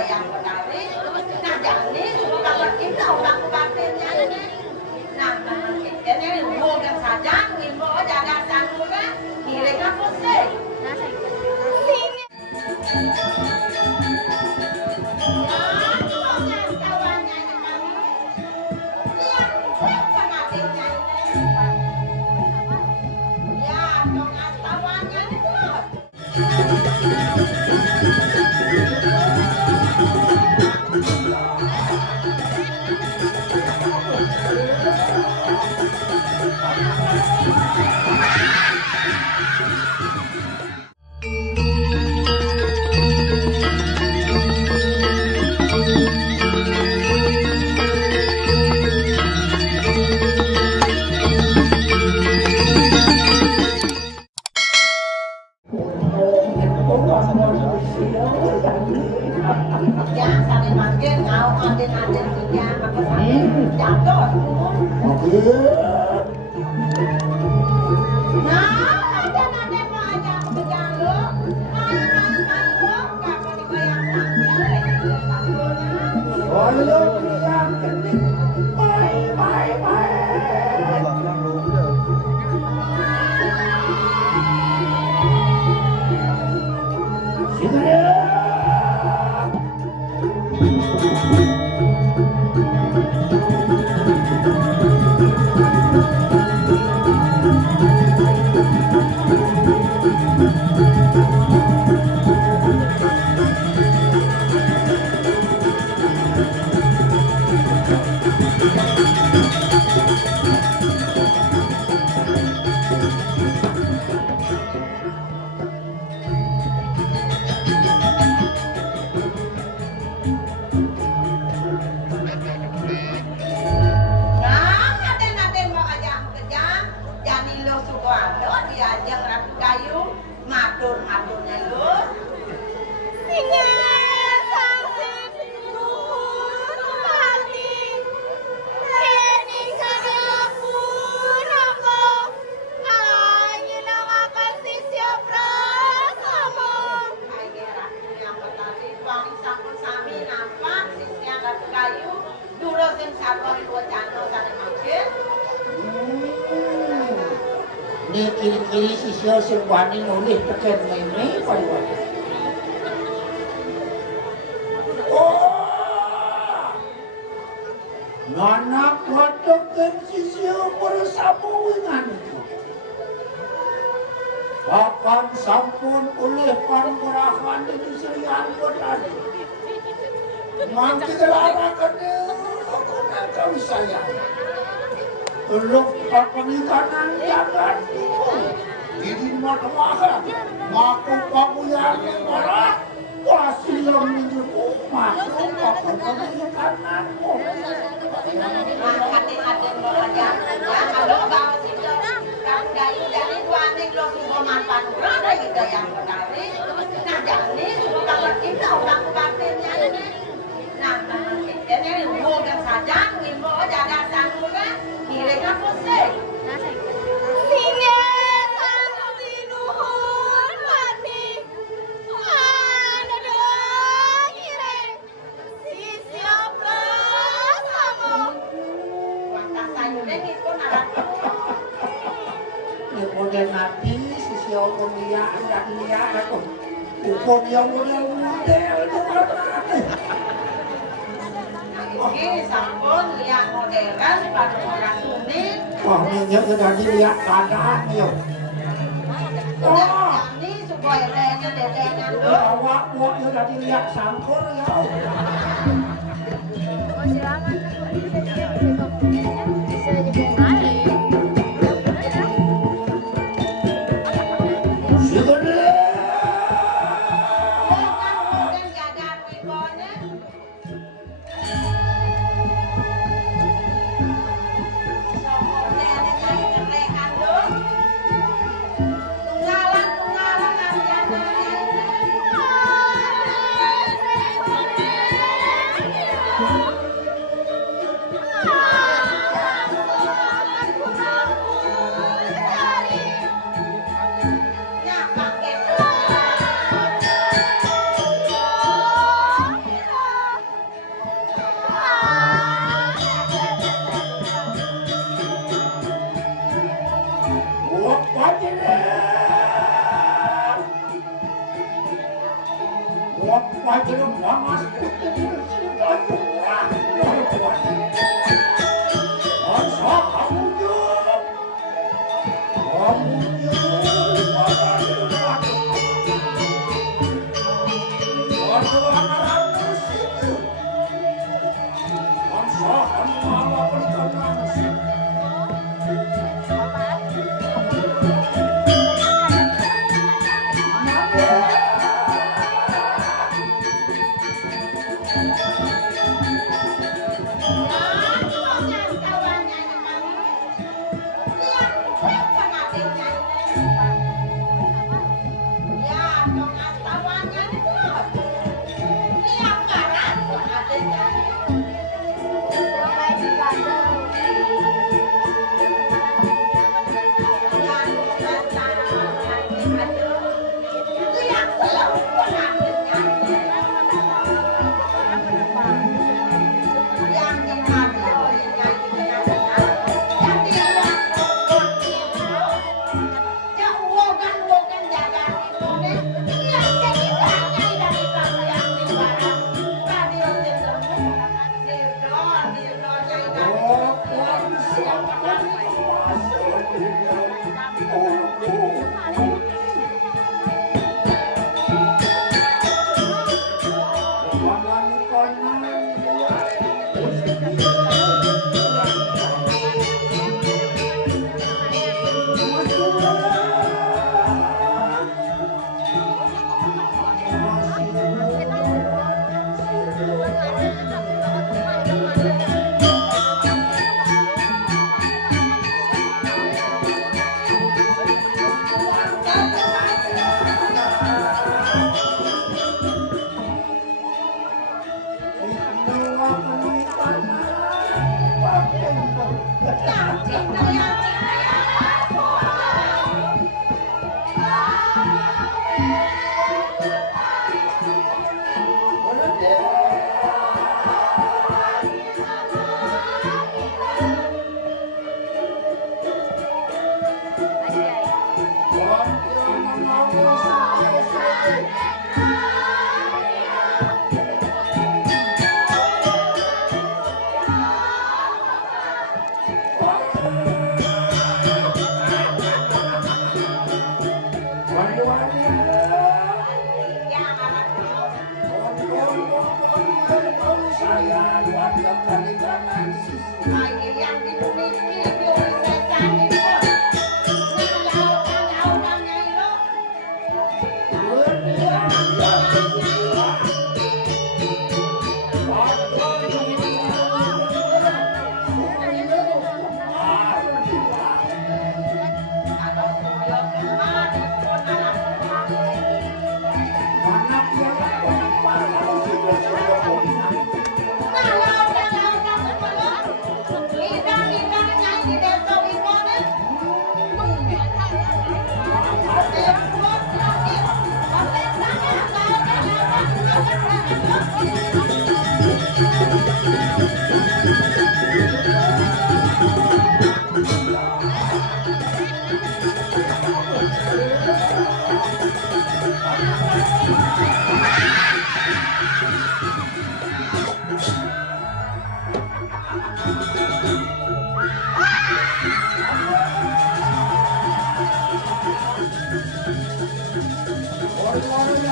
yang menarik. Nah, jadi kalau kita orang batinnya ini, nah ini bukan saja, ibu ada sanggupnya, kira-kira pusing. Ni kiri-kiri sisyo sing wani nulih teken meme kaya. Oh! Nanak watoken sisyo bersama wingan itu. Bahkan sampun oleh panggrahan di Serian Kotani. Mangki gelarakan aku nak kau sayang. Belum pengikanan jangan ini matematika maka pabuyan barat pasti yang menjadi masuk ke pengikananmu. Hati-hati mau aja, ya kalau bawa situ, dari dua nih lo semua mantan berada gitu yang menarik. Nah jadi kalau kita orang batinnya ini, nah ini bukan saja, ibu ada sanggupnya. Kira-kira pusing. Singa sang sinuhun mati. Ada kireng. Sisya prasamo. Langkah sayurnya ini pun ada. Ini model mati, sisi mulia, dan mulia aku. Ukon yang model itu mana? Ini sampun lihat modern pada orang Sunni. Wah, ini sudah dilihat keadaan ya. Sudah ini supaya dedenya dulu. Awak sudah dilihat sangkur ya. panas kutu sudah kurang kuat. Masa kamu jauh, pada depan. Pada anak bersitu, masa kamu malah berkenan sih. Orang